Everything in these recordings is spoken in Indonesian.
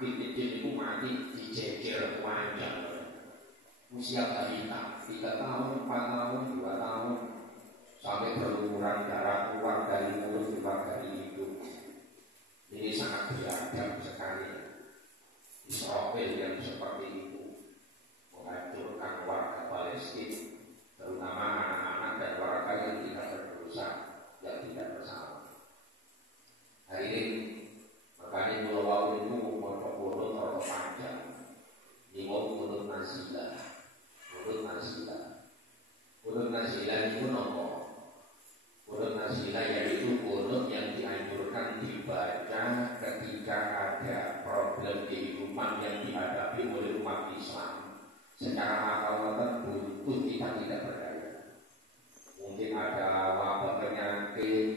kecil itu mati dijejer panjang. Usia balita 3 tahun, 4 tahun, 2 tahun sampai berlumuran darah keluar dari mulut, keluar dari hidung. Ini sangat beradab sekali. Israfil yang seperti itu menghancurkan warga Palestina, terutama anak-anak dan warga yang tidak berdosa, yang tidak bersalah. Hari ini makanya mulawau itu motor-motor atau panjang. Ini mau mulut nasilah. Mulut nasilah itu nopo. Mulut nasilah yaitu mulut yang dianjurkan dibaca ketika ada problem kehidupan yang dihadapi oleh umat Islam. Secara akal butuh kita tidak berdaya. Mungkin ada wabah penyakit,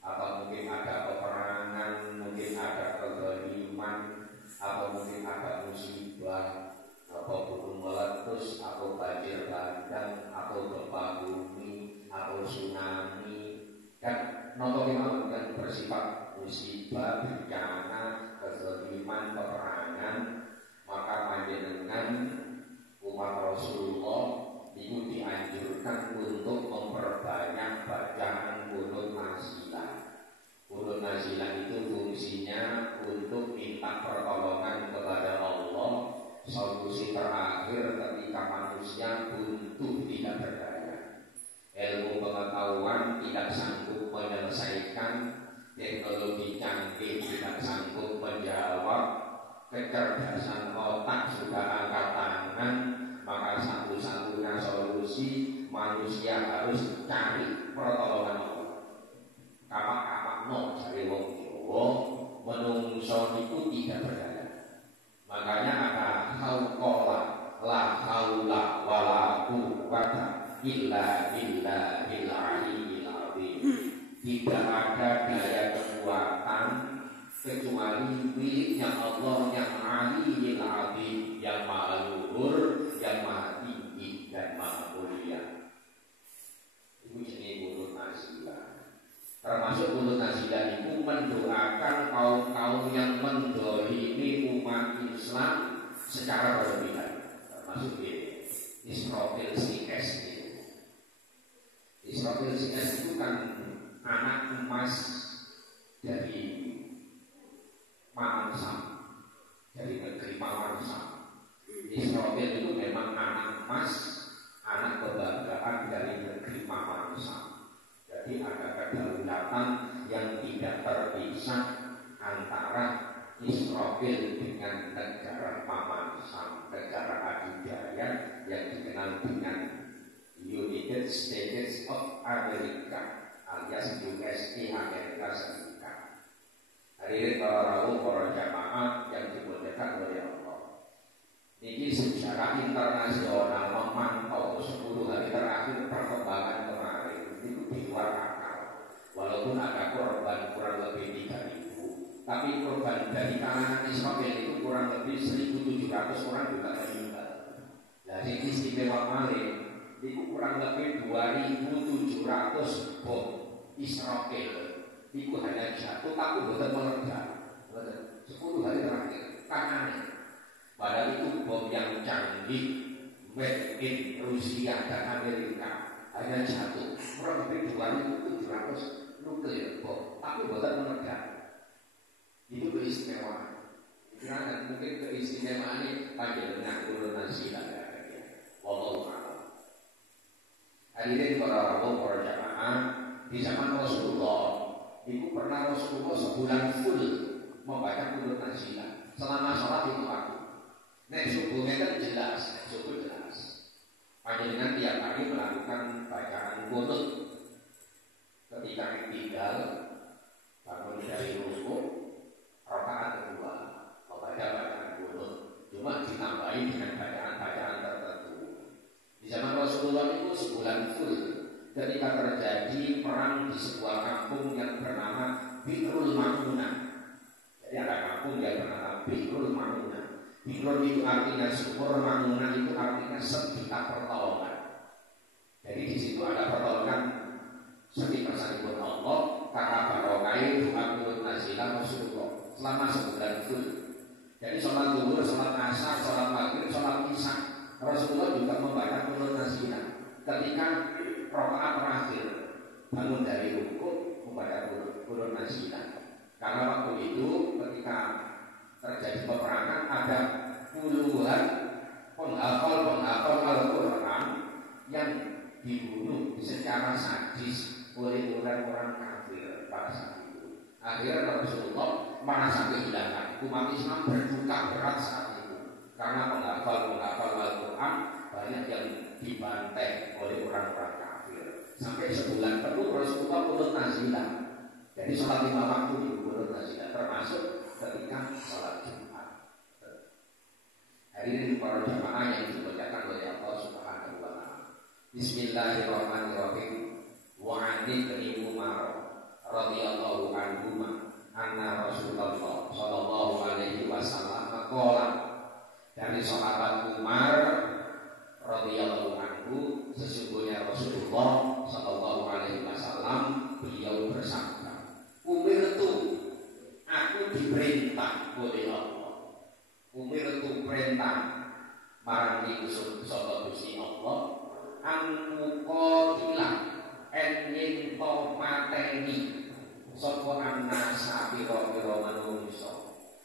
atau mungkin ada peperangan, mungkin ada kezaliman, atau mungkin ada musibah, atau gunung meletus, atau banjir bandang, atau gempa bumi, atau tsunami. Kan nonton yang bersifat musibah, bencana, kezaliman, peperangan, maka panjenengan umat Rasulullah itu dianjurkan untuk memperbanyak bacaan kunut nasilah. Kunut nasilah itu fungsinya untuk minta pertolongan kepada Allah. Solusi terakhir ketika manusia buntu tidak berdaya, ilmu pengetahuan tidak sanggup menyelesaikan, teknologi canggih tidak sanggup menjawab, kecerdasan otak sudah angkat tangan, maka satu-satunya solusi manusia harus cari pertolongan Allah. Kapak-kapak no cari wong Jawa, menungso itu tidak berdaya. Makanya ada hauqala la haula wala quwwata illa billahil aliyyil azim. Tidak ada daya kekuatan kecuali miliknya Allah yang aliyyil azim, yang maha luhur, yang maha tinggi dan maha mulia. Itu jenis mulut nasilah. Termasuk mulut nasilah itu mendoakan kaum-kaum yang mendolimi umat Islam secara berlebihan. Termasuk ini Israfil CS itu. Israfil CS itu kan anak emas dari Mamansam, dari negeri Mamansam. Israfil itu memang anak emas, anak kebanggaan dari negeri Mamansam. Jadi ada kedaulatan yang tidak terpisah antara Israfil dengan negara Mamansam, negara adidaya yang dikenal dengan United States of America alias USA, Amerika Serikat. Hadirin para rawuh, para jamaah yang dimuliakan oleh Allah. Ini secara internasional memantau 10 hari terakhir perkembangan kemarin itu di luar akal. Walaupun ada korban kurang lebih 3.000, tapi korban dari kalangan Israfil itu kurang lebih 1.700 orang juga meninggal. Dari istimewa Malik itu kurang lebih 2.700 bom Israfil itu hanya jatuh tapi bukan meledak. 10 hari terakhir kan aneh. Padahal itu bom yang canggih made in Rusia dan Amerika, hanya jatuh kurang lebih 2.700 nuklir bom tapi bukan meledak. Itu keistimewaan. Karena mungkin keistimewaan ini panjenengan kunut nasilah ya. Wallahu a'lam. Hadirin para rawuh, para jamaah, di zaman Rasulullah itu pernah Rasulullah sebulan full membaca kunut nasilah selama sholat itu waktu. Nek subuhnya kan jelas, subuh jelas. Panjenengan tiap hari melakukan bacaan kunut ketika tinggal bangun dari rukuk, rakaat kedua membaca bacaan kunut, cuma ditambahi dengan bacaan-bacaan tertentu. Di zaman Rasulullah itu sebulan full ketika terjadi perang di sebuah kampung yang bernama Bi'rul Ma'unah. Jadi ada kampung yang bernama Bi'rul Ma'unah. Bi'rul itu artinya sumur, Ma'unah itu artinya sekitar pertolongan. Jadi di situ ada pertolongan sekitar sanibun Allah, kata barokai doa kunut nasilah Rasulullah selama sebulan full. Jadi sholat zuhur, sholat asar, sholat maghrib, sholat isya, Rasulullah juga membaca qunut nazilah. Ketika rakaat terakhir bangun dari rukuk membaca qunut nazilah. Karena waktu itu ketika terjadi peperangan ada puluhan penghafal Al-Quran yang dibunuh secara sadis oleh orang-orang kafir pada saat itu. Akhirnya Rasulullah merasa kehilangan. Umat Islam berduka berat saat itu karena penghafal Al-Quran banyak yang dibantai oleh orang-orang kafir. Sampai sebulan penuh Rasulullah qunut nazilah. Jadi sholat 5 waktu di qunut nazilah, termasuk ketika sholat Jumat. Hari ini para jamaah yang dimuliakan oleh Allah Subhanahu wa Ta'ala. Bismillahirrahmanirrahim. Wa 'ani bin Umar radhiyallahu anhu anna Rasulullah sallallahu alaihi wasallam qala, dari sahabat Umar radhiyallahu anhu, sesungguhnya Rasulullah sallallahu alaihi wasallam beliau bersabda, umirtu, aku diperintah oleh Allah. Umirtu perintah marang ingsun saka Gusti Allah an qatilah yen to mateni sapa annasa pira-pira manungsa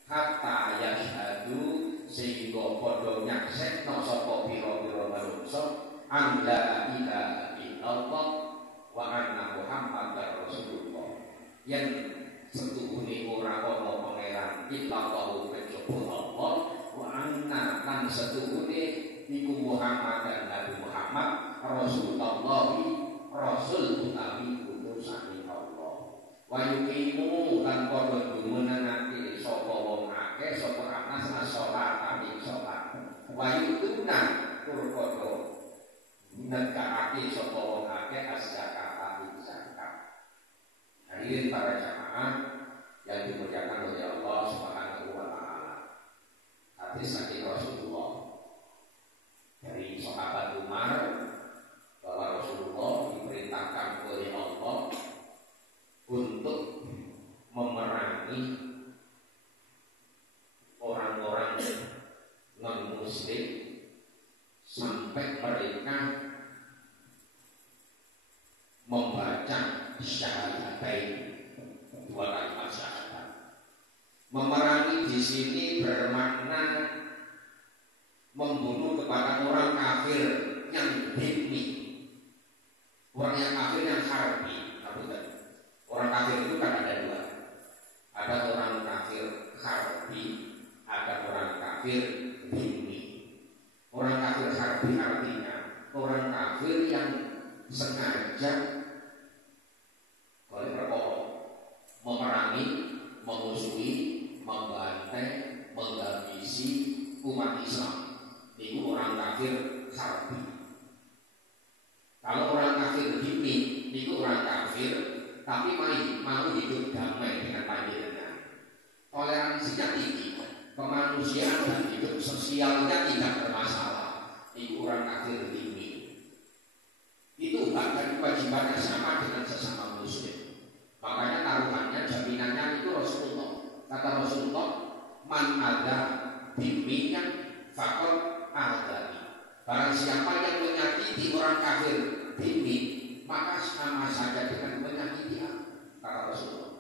hatta yashhadu sehingga padha nyaksekno sapa pira-pira manungsa an la ilaha illallah wa anna Muhammadar Rasulullah, yen setuhune ora ana pangeran illallah kejaba Allah, wa anna lan setuhune iku Muhammad dan Nabi Muhammad Rasulullah, Rasul utawi utusan Allah. Wa yuqimu lan padha dumenengake sapa wong akeh sapa anas salat ing salat. Wa yutuna tur padha negakake sapa wong akeh as-zakat ing zakat. Hadirin para jamaah yang dimuliakan oleh Allah Subhanahu wa Ta'ala. Hadis saking Rasulullah dari sahabat Umar bahwa Rasulullah diperintahkan oleh Allah untuk memerangi orang-orang non-muslim sampai mereka membaca syahadatain, dua kalimat syahadat. Memerangi di sini bermakna membunuh kepada orang kafir yang dhimmi, orang yang kafir yang harbi. Orang kafir itu kan ada dua, ada orang kafir harbi, ada orang kafir dhimmi. Orang kafir harbi artinya orang kafir yang sengaja memerangi, memusuhi, membantai, menghabisi umat Islam. Itu orang kafir harbi. Kalau orang kafir dhimmi, itu orang kafir tapi mau hidup damai dengan panjenengan. Toleransinya tinggi, kemanusiaan dan hidup sosialnya tidak bermasalah. Itu orang kafir dhimmi. Itu hak dan kewajibannya sama dengan sesama muslim. Makanya taruhannya, jaminannya itu Rasulullah. Kata Rasulullah, man ada dhimmiyan faqad adani. Barang siapa yang menyakiti orang kafir dhimmi, maka sama saja dengan menyakiti aku. Kata Rasulullah.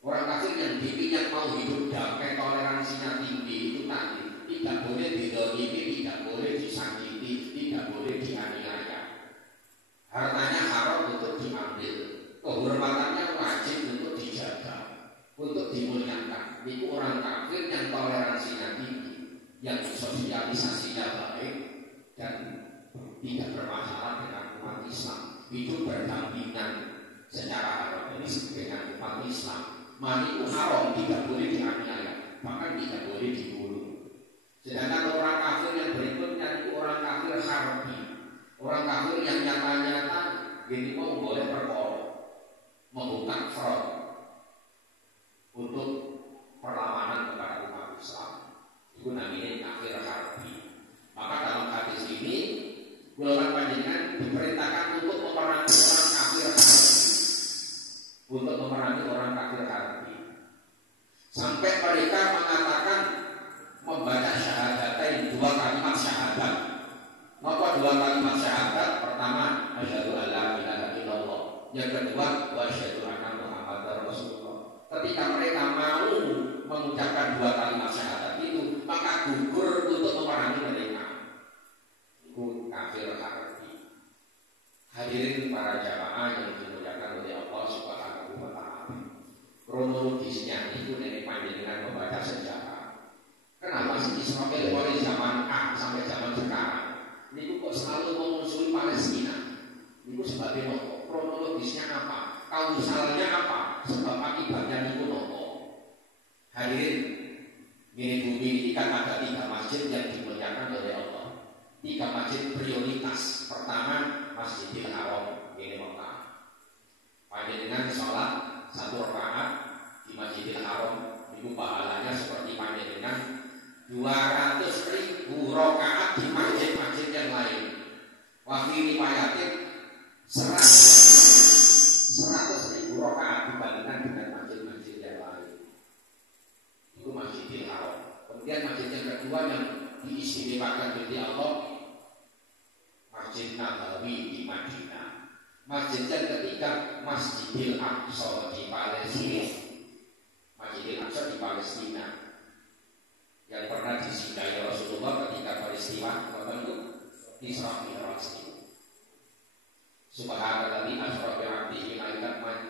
Orang kafir yang dhimmi yang mau hidup damai, toleransinya tinggi, itu tadi tidak boleh didolimi, tidak boleh disakiti, tidak boleh dianiaya. Hartanya haram untuk diambil, kehormatannya wajib untuk dijaga, untuk dimuliakan. Itu orang kafir yang toleransinya tinggi, yang sosialisasinya baik dan tidak bermasalah dengan umat Islam. Itu berdampingan secara harmonis dengan umat Islam. Mani haram, tidak boleh dianiaya, bahkan tidak boleh dibunuh. Sedangkan orang kafir yang berikutnya itu orang kafir harbi, orang kafir yang nyata-nyata jadi mau boleh perkara, membuka front untuk perlawanan kepada umat Islam. Itu namanya kafir harbi. Maka dalam hadis ini golongan panjenengan diperintahkan untuk memerangi orang kafir harbi, untuk memerangi orang kafir harbi, sampai mereka mengatakan Yang kedua, wa asyhadu anna Muhammadar Rasulullah. Ketika mereka mau mengucapkan dua kalimat syahadat itu, maka gugur untuk memerangi mereka. Itu kafir harfi. Hadirin para jamaah yang dimuliakan oleh Allah Subhanahu wa taala. Kronologisnya itu dari panjenengan membaca sejarah. Kenapa sih Israel mulai zaman A sampai zaman sekarang ini kok selalu memusuhi Palestina? Itu sebabnya nopo. Kronologisnya apa? Kausalnya apa? Sebab akibatnya itu nopo. Hadirin, ini bumi ini kan ada 3 masjid yang dimuliakan oleh Allah. 3 masjid prioritas. Pertama, Masjidil Haram, ini Mekah. Panjenengan sholat 1 rakaat di Masjidil Haram, itu pahalanya seperti panjenengan 200.000 rakaat di masjid-masjid yang lain. Wafir riwayatin 100.000 rakaat dibandingkan dengan masjid-masjid yang lain. Itu Masjidil Haram. Kemudian masjid yang kedua yang diistimewakan oleh Allah, Masjid Nabawi di Madinah. Masjid yang ketiga, Masjidil Aqsa di Palestina. Masjidil Aqsa di Palestina yang pernah disinggahi Rasulullah ketika peristiwa tertentu Isra Mi'raj. Subhanalladzi asra bi 'abdihi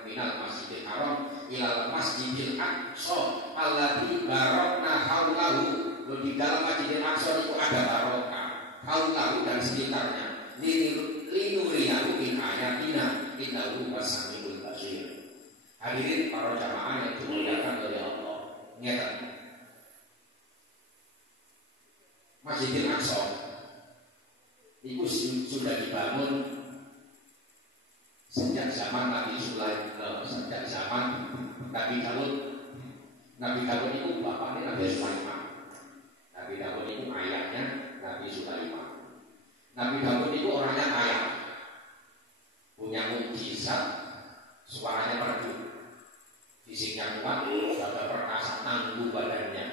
minal Masjidil Haram ilal Masjidil Aqsa alladzi barakna haulahu. Di dalam Masjidil Aqsa itu ada barokah, haulahu dan sekitarnya. Linuriyahu min ayatina innahu wasamiul basir. Hadirin para jamaah yang dimuliakan oleh Allah. Ngeten. Masjidil Aqsa itu sudah dibangun sejak zaman Nabi Sulaiman, sejak zaman Nabi Daud. Nabi Daud itu bapaknya Nabi Sulaiman. Nabi Daud itu ayahnya Nabi Sulaiman. Nabi Daud itu orangnya kaya, punya mukjizat, suaranya merdu, fisiknya kuat, gagah perkasa, tangguh badannya.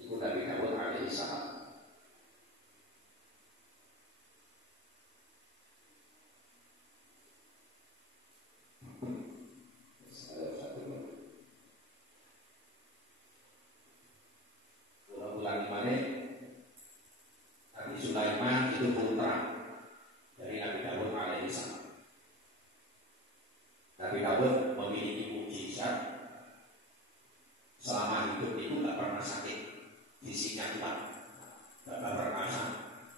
Itu Nabi Daud alaihi salam. Nabi Sulaiman itu putra dari Nabi Daud alaihi salam. Nabi Daud memiliki mukjizat, selama hidup itu tidak pernah sakit, fisiknya kuat, gagah perkasa,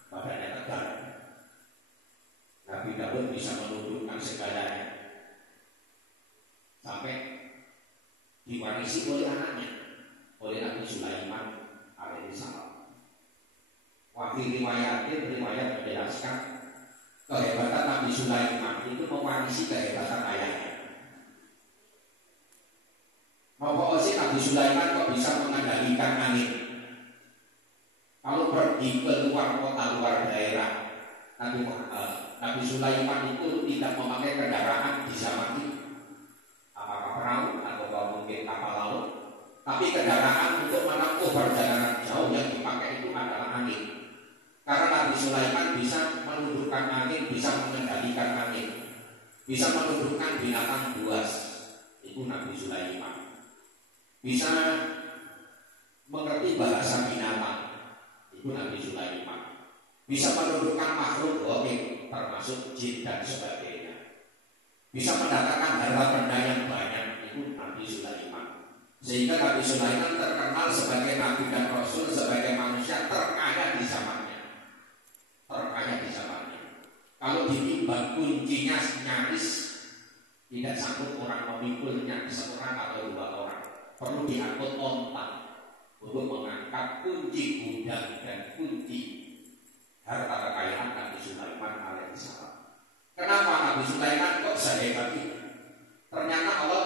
badannya tegar. Nabi Daud bisa menundukkan segalanya sampai diwarisi oleh anaknya, oleh Nabi Sulaiman alaihi salam. Wakil riwayat menjelaskan kehebatan Nabi Sulaiman itu mewarisi kehebatan ayahnya. Mau sih Nabi Sulaiman kok bisa mengendalikan angin? Kalau pergi keluar kota, luar daerah, Nabi Sulaiman itu tidak memakai kendaraan di zaman itu, apakah perahu atau mungkin kapal laut, tapi kendaraan untuk menempuh perjalanan jauh yang dipakai itu adalah angin. Karena Nabi Sulaiman bisa menundukkan angin, bisa mengendalikan angin, bisa menundukkan binatang buas. Itu Nabi Sulaiman. Bisa mengerti bahasa binatang. Itu Nabi Sulaiman. Bisa menundukkan makhluk gaib, termasuk jin dan sebagainya. Bisa mendatangkan harta benda yang banyak. Itu Nabi Sulaiman. Sehingga Nabi Sulaiman terkenal sebagai Nabi dan Rasul, sebagai manusia terkaya di zamannya. Kalau ditimbang kuncinya nyaris tidak sanggup orang memikulnya, seorang atau 2 orang. Perlu diangkut ontak untuk mengangkat kunci gudang dan kunci harta kekayaan Nabi Sulaiman alaihissalam. Kenapa Nabi Sulaiman kok sehebat itu? Ternyata Allah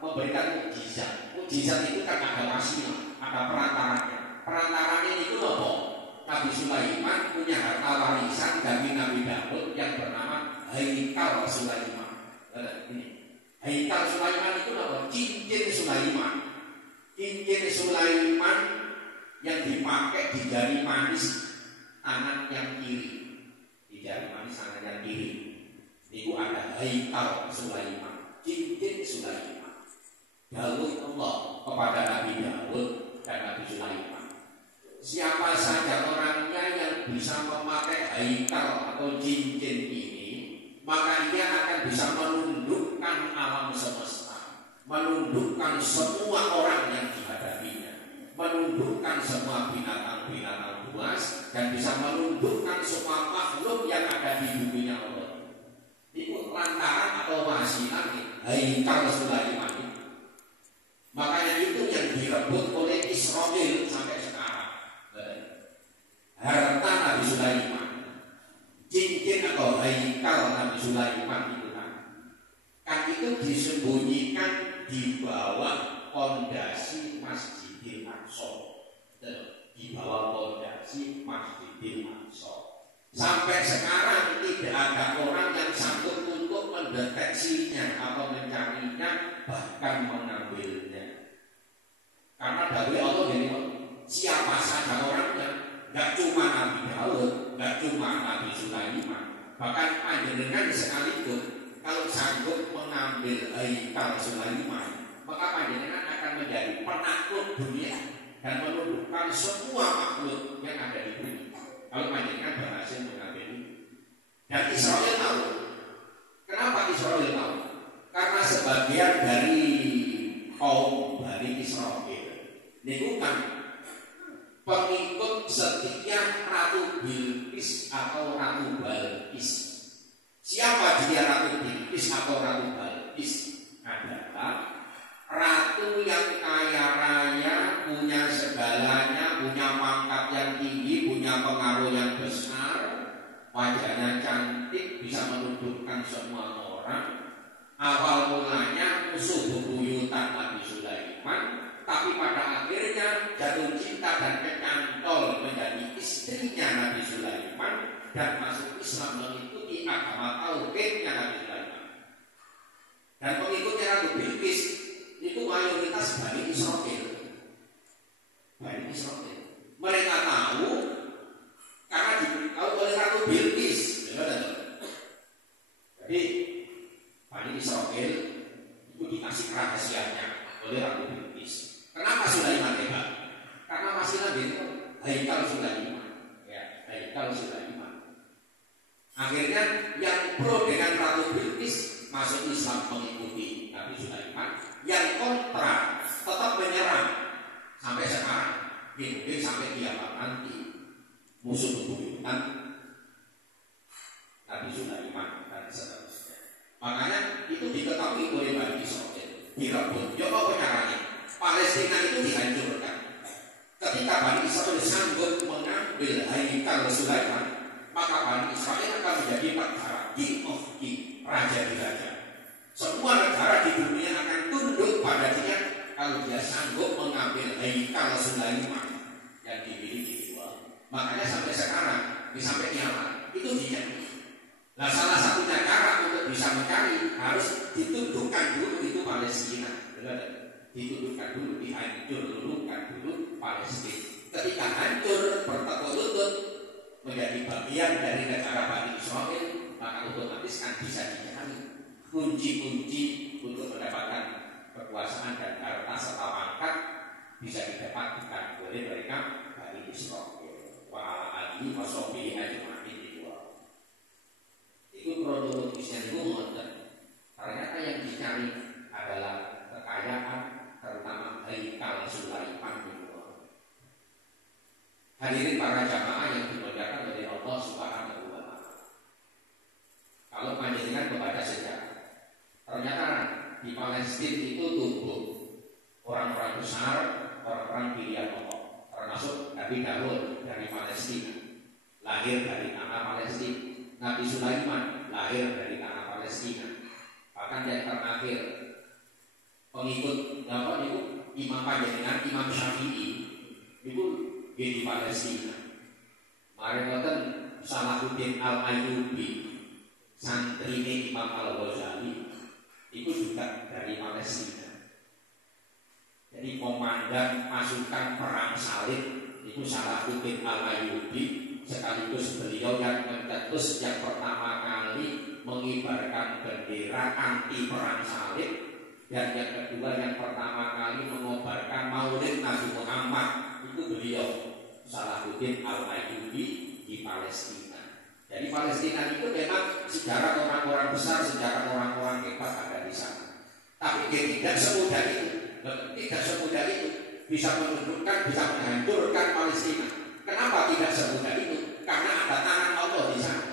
memberikan mukjizat. Mukjizat itu kan ada wasilah, ada perantaranya. Perantaranya itu apa? Nabi Sulaiman punya harta warisan dari Nabi Daud yang bernama Haikal Sulaiman. Ini Haikal Sulaiman itu apa? Cincin Sulaiman. Cincin Sulaiman yang dipakai di jari manis tangan yang kiri. Di jari manis tangan yang kiri. Itu ada Haikal Sulaiman, cincin Sulaiman. Daud Allah kepada Nabi Daud dan Nabi Sulaiman. Siapa saja orangnya yang bisa memakai haikal atau cincin ini, maka dia akan bisa menundukkan alam semesta, menundukkan semua orang yang dihadapinya, menundukkan semua binatang-binatang buas, dan bisa menundukkan semua makhluk yang ada di bumi Allah. Itu lantaran atau wasilah haikal Sulaiman. Makanya itu yang direbut oleh Israel sampai sekarang. Harta Nabi Sulaiman, cincin atau haikal Nabi Sulaiman itu kan itu disembunyikan di bawah pondasi Masjidil Aqsa. Di bawah pondasi Masjidil Aqsa. Sampai sekarang tidak ada orang yang sanggup untuk mendeteksinya atau mencarinya, bahkan mengambilnya. Karena dari Allah ini, siapa saja orangnya, gak cuma Nabi Daud, gak cuma Nabi Sulaiman, bahkan panjenengan sekalipun kalau sanggup mengambil haikal Sulaiman, maka panjenengan akan menjadi penakut dunia dan menundukkan semua makhluk yang ada di bumi. Kalau panjenengan berhasil mengambil ini. Dan Israel tahu. Kenapa Israel tahu? Karena sebagian dari kaum Bani Israel ini bukan pengikut setia Ratu Bilqis atau Ratu Balqis. Siapa dia Ratu Bilqis atau Ratu Balqis? Adalah ratu yang kaya raya, punya segalanya, punya pangkat yang tinggi, punya pengaruh yang besar, wajahnya cantik, bisa menundukkan semua orang. Awal mulanya musuh bebuyutan Nabi Sulaiman, tapi pada akhirnya jatuh cinta dan kecantol menjadi istrinya Nabi Sulaiman dan masuk Islam, mengikuti agama tauhidnya Nabi Sulaiman. Dan pengikutnya Ratu Bilqis itu mayoritas Bani Israel. Bani Israel. Mereka tahu karena diberitahu oleh Ratu Bilqis. Jadi Bani Israel itu dikasih rahasianya oleh Ratu Bilqis. Kenapa Sulaiman hebat? Karena masih lagi haikal Sulaiman. Ya, haikal Sulaiman. Akhirnya yang pro dengan Ratu Bilqis masuk Islam mengikuti Nabi Sulaiman. Yang kontra tetap menyerang sampai sekarang, mungkin sampai kiamat nanti musuh bebuyutan Nabi Sulaiman dan seterusnya. Makanya itu diketahui oleh Bani Israel, direbut. Ya apa caranya? Palestina itu dihancurkan. Ketika Bani Israel sanggup mengambil haikal Sulaiman, maka Bani Israel akan menjadi negara king of king, raja di raja. Semua negara di dunia akan tunduk pada dia kalau dia sanggup mengambil haikal Sulaiman yang dimiliki dua. Makanya sampai sekarang, sampai kiamat itu dicari. Nah, salah satunya cara untuk bisa mencari harus ditundukkan dulu itu Palestina. Ditundukkan dulu, dihancurkan dulu Palestina. Ketika hancur, bertekuk lutut menjadi bagian dari negara Bani Israel, maka otomatis kan bisa dicari kunci-kunci untuk mendapatkan kekuasaan dan harta serta pangkat bisa didapatkan oleh mereka Bani Israel. Wa alihi washabihi ajma'in itu kronologisnya itu ngoten. Ternyata yang dicari adalah kekayaan, terutama haikal Sulaiman itu. Hadirin para jamaah yang dimuliakan oleh Allah Subhanahu wa Ta'ala. Kalau panjenengan membaca sejarah, ternyata di Palestina itu tumbuh orang-orang besar, orang-orang pilihan Allah, termasuk Nabi Daud dari Palestina, lahir dari tanah Palestina. Nabi Sulaiman lahir dari tanah Palestina. Bahkan yang terakhir pengikut itu Imam panjenengan Imam Syafi'i itu di Palestina. Mari ngoten Salahuddin Al-Ayyubi, santri Imam Al-Ghazali itu juga dari Palestina. Jadi komandan pasukan perang salib itu Salahuddin Al-Ayyubi, sekaligus beliau yang mencetus yang pertama kali mengibarkan bendera anti perang salib, dan yang kedua yang pertama kali mengobarkan Maulid Nabi Muhammad itu beliau Salahuddin Al-Ayyubi di Palestina. Jadi Palestina itu memang sejarah orang-orang besar, sejarah orang-orang hebat ada di sana. Tapi dia tidak semudah itu, bisa menundukkan, bisa menghancurkan Palestina. Kenapa tidak semudah itu? Karena ada tangan Allah di sana.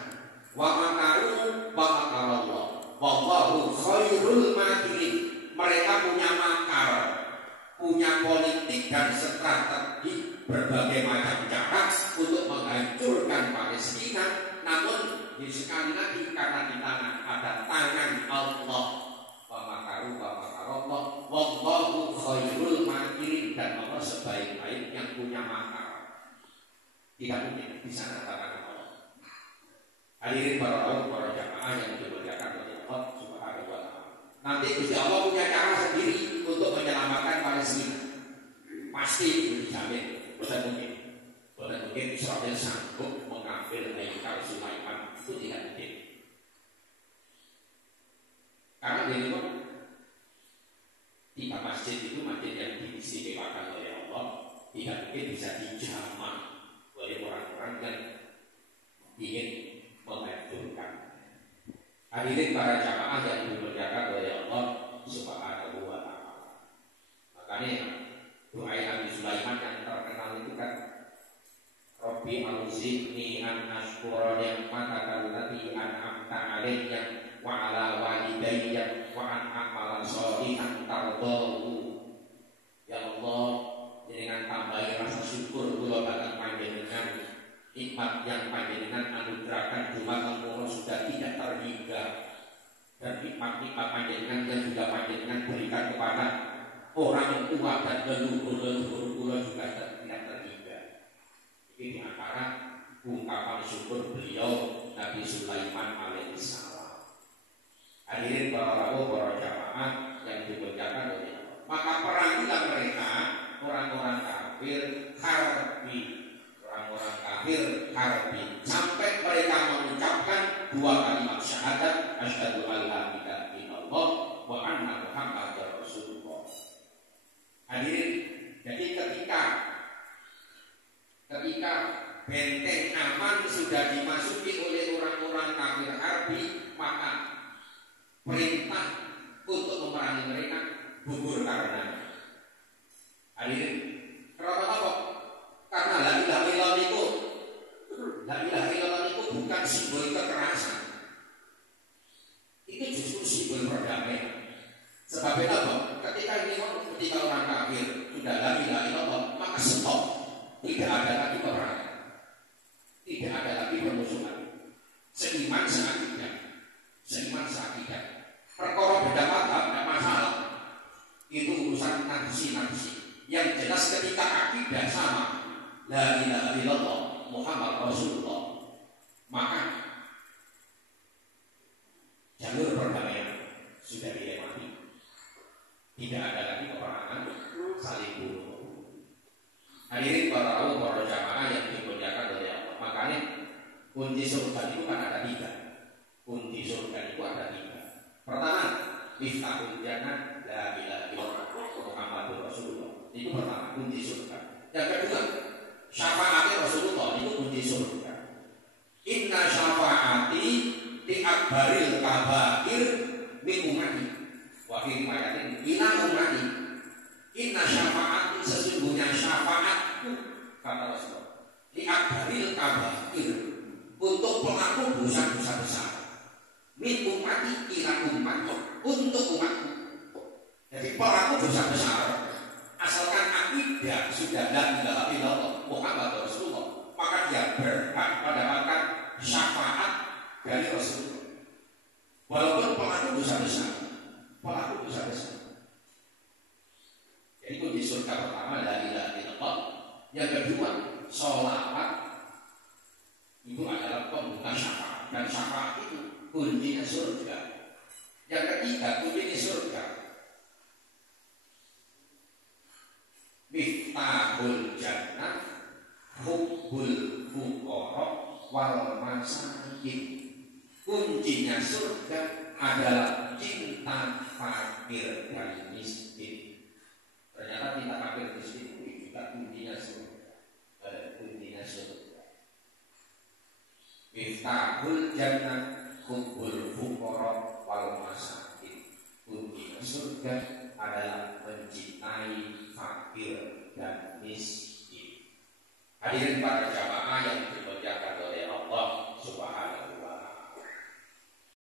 Wa makaru wa makarallah, wallahu khairul makirin. Mereka punya makar, punya politik dan strategi berbagai macam cara untuk menghancurkan Palestina. Namun sekali lagi karena di tangan ada tangan Allah. Wa makaru wa makarallah, wallahu khairul makirin. Dan Allah sebaik-baik yang punya makar. Tidak mungkin di sana tangan Allah. Hadirin para jamaah yang dimuliakan oleh Allah Subhanahu wa taala. Nanti Gusti Allah punya cara sendiri untuk menyelamatkan Palestina. Pasti itu dijamin. Bukan mungkin Israel sanggup mengambil Haikal Sulaiman, itu tidak mungkin. Karena ini pun tiga masjid itu masjid yang diistimewakan oleh Allah, tidak mungkin bisa dijamah oleh orang-orang yang ingin menghancurkan. Hadirin para jamaah yang dimuliakan oleh Allah Subhanahu wa taala. Makanya doa Nabi Sulaiman yang terkenal itu kan, Rabbi auzi'ni an ashkura ni'mataka allati an'amta 'alayya wa 'ala walidayya wa an a'mala shalihan tardahu. Ya Allah, dengan tambahi rasa syukur kula dhateng panjenengan, nikmat yang panjenengan anugerahkan dumateng kula sudah tidak terhingga, dan nikmat-nikmat panjenengan yang juga panjenengan berikan kepada orang tua dan leluhur kula juga tidak terhingga. Ini di antara ungkapan syukur beliau Nabi Sulaiman alaihissalam. Hadirin para jamaah yang dimuliakan oleh Allah. Maka perangilah mereka orang-orang kafir harbi, orang-orang kafir harbi, sampai mereka mengucapkan dua kalimat syahadat, asyhadu alla ilaha illallah wa anna muhammadar rasulullah. Hadirin, jadi ketika benteng aman sudah dimasuki oleh orang-orang kafir harbi, maka perintah untuk memerangi mereka gugur karena. Hadirin, kenapa apa? Karena la ilaha illallah itu bukan simbol kekerasan. Itu justru simbol perdamaian. Sebab apa? Ketika orang kafir sudah la ilaha illallah, maka stop. Tidak ada lagi peperangan, tidak ada lagi permusuhan. Seiman seakidah. Perkara beda mazhab tidak masalah. Itu urusan nafsi. Yang jelas ketika akidah sama, la ilaha illallah Muhammad Rasulullah, maka jalur perdamaian sudah dilewati. Tidak ada lagi peperangan saling bunuh. Hadirin para jamaah yang dimuliakan oleh Allah. Makanya kunci surga itu kan ada tiga. Pertama, miftahul jannah la ilaha illallah Muhammadur Rasulullah. Itu pertama, kunci surga. Yang kedua, syafaatnya Rasulullah, itu kunci surga. Inna syafaati di akbaril kabair min ummati. Wa fi riwayatin ila ummati. Inna syafaati, sesungguhnya syafaatku, kata Rasulullah, di akbaril kabair, untuk pelaku dosa-dosa besar. Min ummati ila ummati, untuk umatku. Jadi pelaku dosa besar, asalkan akidah sudah la ilaha illallah Muhammad Rasulullah, maka dia berhak mendapatkan syafaat dari Rasulullah. Walaupun pelaku dosa besar. Jadi kunci surga pertama la ilaha illallah. Yang kedua, sholawat itu adalah pembuka syafaat, dan syafaat itu kuncinya surga. Yang ketiga, kuncinya surga. Miftahul jannah hubbul fuqara wal masakin. Kuncinya surga adalah cinta fakir dan miskin. Ternyata cinta fakir dan miskin itu juga kuncinya surga. Kuncinya surga. Miftahul jannah hubbul fuqara wal masakin. Kunci surga adalah mencintai fakir dan miskin. Hadirin para jamaah yang dimuliakan oleh Allah Subhanahu